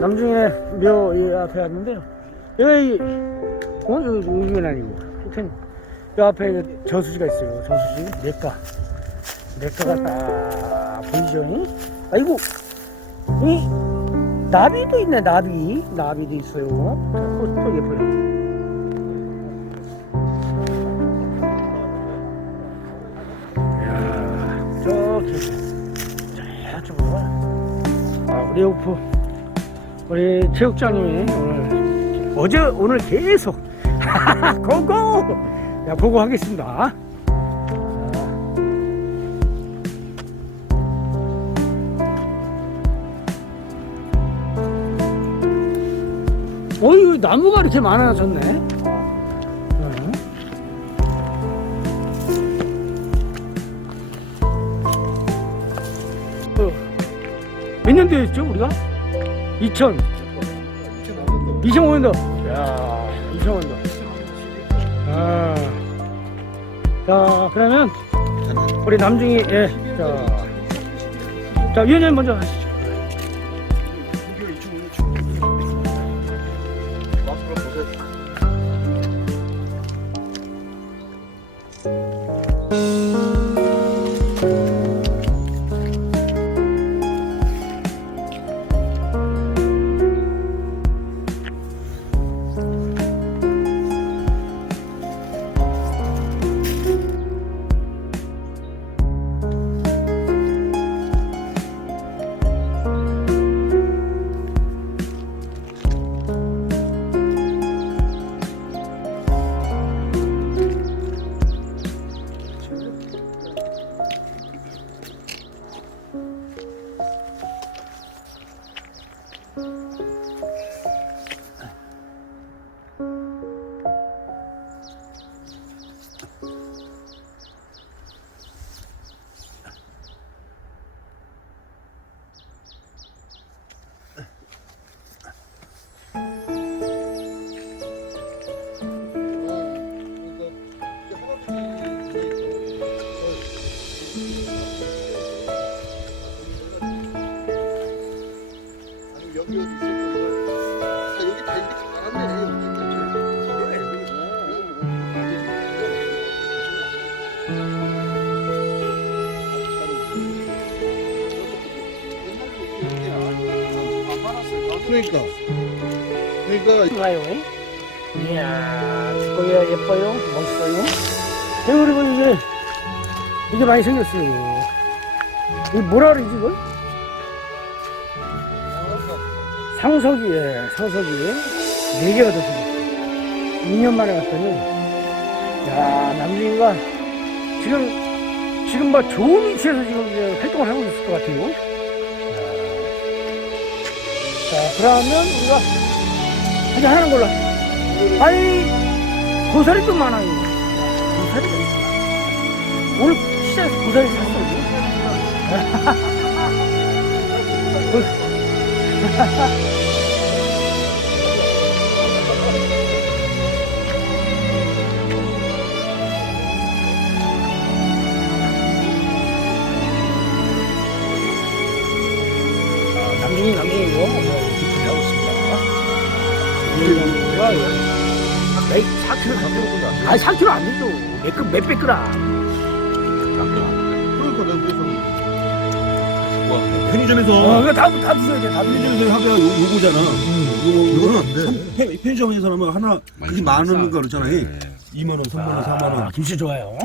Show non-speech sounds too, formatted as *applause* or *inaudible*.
남중에 묘이 앞에 왔는데요. 여기 어 여기 여기는 아니고 하여튼 이 앞에 그 저수지가 있어요. 저수지 냇가 냇가가 딱 보이죠? 아이고 이 나비도 있네 나비 나비도 있어요. 예뻐요. 이야 저기 저쪽으로 가. 아, 우리 오프 우리 체육장님이 오늘 어제 오늘 계속 *laughs* 고고 야 고고 하겠습니다. 어이 나무가 이렇게 많아졌네. 응. 어, 몇 년도였죠 우리가? 2000 2005년도. 야 2005년도. 아. 자 그러면 우리 남중이 예 자. 자 위원님 먼저 하시죠. 여기 어디 그러니까. 그러니까 좋아요. 이야 죽고기가 예뻐요 멋있어요. 네, 그리고 이게 이게 많이 생겼어요. 이게 뭐라 그러지 이걸? 상석이 예, 상석이. 네 개가 더 생겼어요. 2년 만에 갔더니. 야 남준이가 지금 지금 막 좋은 위치에서 지금 이제 활동을 하고 있을 것 같아요 그러면 우리가 이제 하는 걸로. 아니 고사리 좀 많아요. 고사리가 있어 오늘 시장에서 고사리 샀어요. *laughs* 아, 남중이 남중이고 이가 에이 4kg 안아 4kg 안 되죠. 몇백 몇백 그램. 그러니까 내가 그래서 편의점에서 어, 이거 다다 드셔야 돼. 다 드셔야 돼. 편의점에서 하면 요, 요거잖아. 요거 이건 요거는 안 돼. 선- 편- 편의점에서 하면 하나 만 원인 거 그렇잖아요. 2만 원, 3만 원, 4만 아, 원. 김치 좋아요.